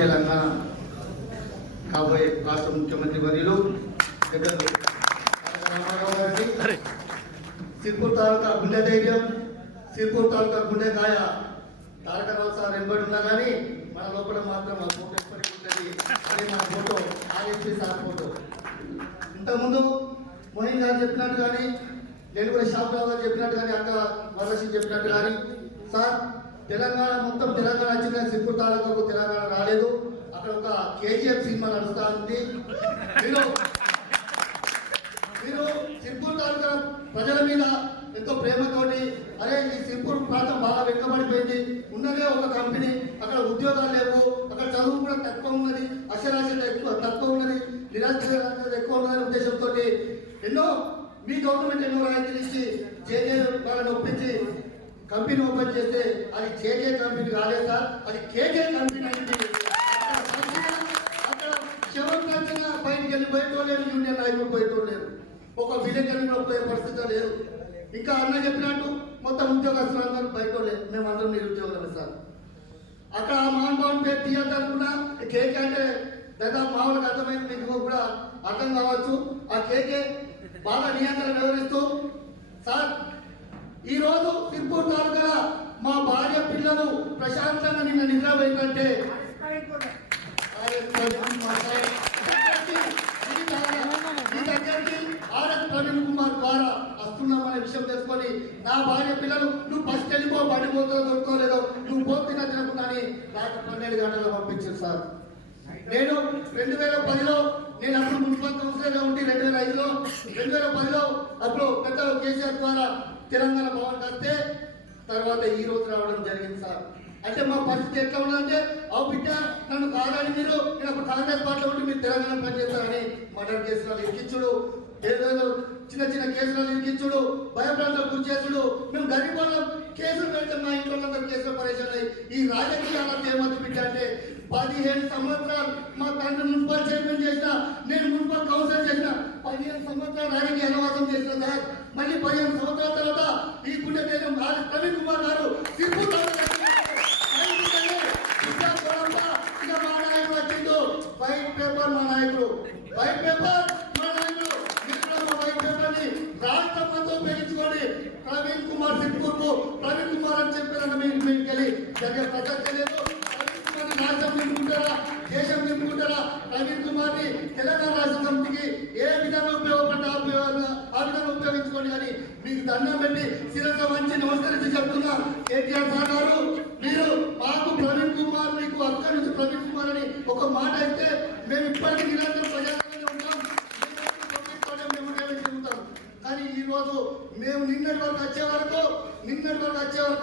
తెలంగాణ కాబోయే రాష్ట్ర ముఖ్యమంత్రి వర్యులు రామారావు గారికి సిర్పూర్ తాలూకా గుండె ధైర్యం, సిర్పూర్ తాలూకా గుండె కాయ తారక రావు సార్ ఎంబడి ఉన్నా కానీ మన లోపల మాత్రం ఆ ఫోటో ఎప్పటికీ ఉంటుంది. అదే మన ఫోటో ఆర్ఎస్పీ సార్ ఫోటో. ఇంతకుముందు మోహిన్ గారు చెప్పినట్టు కానీ, నేను కూడా షాప్రావు గారు చెప్పినట్టు కానీ, అక్క వరలక్ష్మి చెప్పినట్టు కానీ, సార్ తెలంగాణ మొత్తం తెలంగాణ వచ్చిన సిర్పూర్ తాలూకాకు తెలంగాణ రాలేదు. అక్కడ ఒక కేజీఎఫ్ సినిమా నడుస్తా ఉంది. మీరు సిర్పూర్ తాలూకా ప్రజల మీద ఎంతో ప్రేమతోటి, అరే ఈ సిర్పూర్ ప్రాంతం బాగా వెనుకబడిపోయింది, ఉన్నదే ఒక కంపెనీ, అక్కడ ఉద్యోగాలు లేవు, అక్కడ చదువు కూడా తక్కువ ఉన్నది, అక్షరాస్యత తక్కువ ఉన్నది, నిరాక్షరాస్యత ఎక్కువ ఉన్నదనే ఉద్దేశంతో ఎన్నో మీ గవర్నమెంట్ ఎన్నో రాయితీలు ఇచ్చి జేజే వాళ్ళని ఒప్పించి కంపెనీ ఓపెన్ చేస్తే అది జేజే కంపెనీ కాలేదు సార్, అది కేజే కంపెనీ అయింది. అక్కడ చివరి నచ్చిన బయటికి వెళ్ళి పోయేటోళ్ళు, యూనియన్ నాయకులు పోయేటోళ్ళు, ఒక విలేకరులు పోయే పరిస్థితి లేదు. ఇంకా అన్న చెప్పినట్టు మొత్తం ఉద్యోగస్తులందరూ బయటోళ్ళే, మేమందరం నిరుద్యోగులమే సార్. అక్కడ ఆ మహానుభావుని పేరు తీయాలనుకున్నా కేకే అంటే దాదాపు మామూలుగా అర్థమైంది, మీకు కూడా అర్థం కావచ్చు. ఆ కేకే బాగా నియంత్రణ వ్యవహరిస్తూ సార్ ఈరోజు సిర్పూర్ తాలూకా మా భార్య పిల్లలు ప్రశాంతంగా నిన్న నిద్ర పోయిందంటే ఆర్ఎస్ ప్రవీణ్ కుమార్ ద్వారా వస్తున్నామనే విషయం తెలుసుకొని నా భార్య పిల్లలు నువ్వు ఫస్ట్ వెళ్ళిపో, పడిపోతుందో దొరుకోలేదో, నువ్వు పోతున్నా తినకుండా నాకు 12 గంటలు పంపించారు సార్. నేను 2010లో నేను అప్పుడు మున్సిపల్ కౌన్సిలర్గా ఉండి 2010లో అప్పుడు పెద్ద కేసీఆర్ ద్వారా తెలంగాణ భవన్ వస్తే తర్వాత ఈ రోజు రావడం జరిగింది సార్. అంటే మా పరిస్థితి ఎట్లా ఉన్నదంటే, ఆ బిడ్డ నన్ను కాదని మీరు, నేను అప్పుడు కాంగ్రెస్ పార్టీలో ఉండి మీరు తెలంగాణ పనిచేస్తారని మర్డర్ కేసులు ఇరికించుడు, ఏదో చిన్న చిన్న కేసులు ఇరికించుడు, భయప్రాంతాలు గురి చేసుడు, మేము గరీబ్ వాళ్ళం కేసులు పెడితే మా ఇంట్లో అందరూ కేసులు పరేషన్ అయ్యి ఈ రాజకీయాలతో ఏమవుతుంది బిడ్డ అంటే 15 సంవత్సరాలు మా తండ్రి మున్సిపల్ చైర్మన్ చేసిన, నేను మున్సిపల్ కౌన్సిలర్ చేసిన, 15 సంవత్సరాలు రాజకీయ అనువాదం చేసిన సార్. మళ్ళీ 15 సంవత్సరాల తర్వాత ఈ గుండె ధైర్యం ప్రవీణ్ కుమార్ గారు సిర్పూర్ వచ్చిండు. వైట్ పేపర్ మా నాయకుడు, వైట్ పేపర్ మా నాయకుడు, వైట్ పేపర్ ని రాష్ట్రం అంతా ఉపయోగించుకోండి. ప్రవీణ్ కుమార్ సిర్పూర్ కు ప్రవీణ్ కుమార్ అని చెప్పారన్న మీకు వెళ్ళి జరిగే ప్రసక్తే లేదు. రాష్ట్రం నింపుకుంటారా, దేశం నింపుకుంటారా? ప్రవీణ్ కుమార్ ని తెలంగాణ రాష్ట్ర సమితికి ఏ విధంగా ఉపయోగపడ్డా ఆ విధంగా ఉపయోగించుకోండి. కానీ మీకు దండం పెట్టి శిరస మంచి నమస్కరించి చెప్తున్నా కేటీఆర్ సార్ గారు, మీరు మాకు ప్రవీణ్ కుమార్, మీకు అక్కడి నుంచి ప్రవీణ్ కుమార్ అని ఒక మాట అయితే మేము ఇప్పటికీ నిరంతరం ప్రజాస్వామ్యంలో ఉంటాం, చెబుతాం. కానీ ఈ రోజు మేము నిన్నటి వరకు వచ్చే వరకు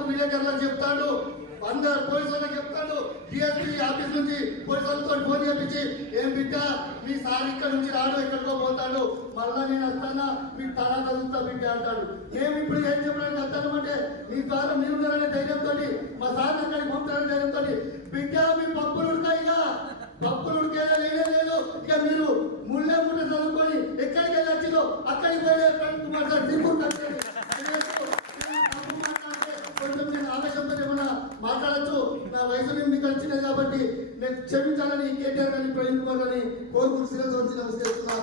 విలేకరులకు చెప్తాడు, అందరు పోలీసులకు చెప్తాడు, డిఎస్పీ ఆఫీస్ నుంచి పోలీసులతో ఫోన్ చేపించి ఏం బిడ్డ మీ సార్ ఇక్కడ నుంచి రాడు, ఎక్కడికో పోతాడు, మళ్ళా నేను వస్తానా మీకు తలా చదువుతా బిడ్డ అంటాడు. మేము ఇప్పుడు ఏం చెప్పడానికి వస్తాను అంటే మీ ద్వారా మీరున్నారనే ధైర్యంతో, మా సార్ అక్కడికి పంపుతారనే ధైర్యంతో, బిడ్డ మీ పప్పులు ఉడతాయిగా, పప్పులు ఉడికేలా లేనే లేదు. ఇక మీరు ముళ్ళే చదువుకొని ఎక్కడికి వెళ్ళి వచ్చిందో అక్కడికి పోయే ప్రవీణ్ కుమార్ సార్ తీసుకుంటారు. కొంచెం నేను ఆవేశంతో ఏమన్నా మాట్లాడచ్చు, నా వయసు నేను మీకు వచ్చినది కాబట్టి నేను క్షమించాలని కేటీఆర్ కానీ ప్రవీణ్ కుమార్ కానీ కోరుకుని శిరస్సు వచ్చి నమస్కరిస్తున్నా.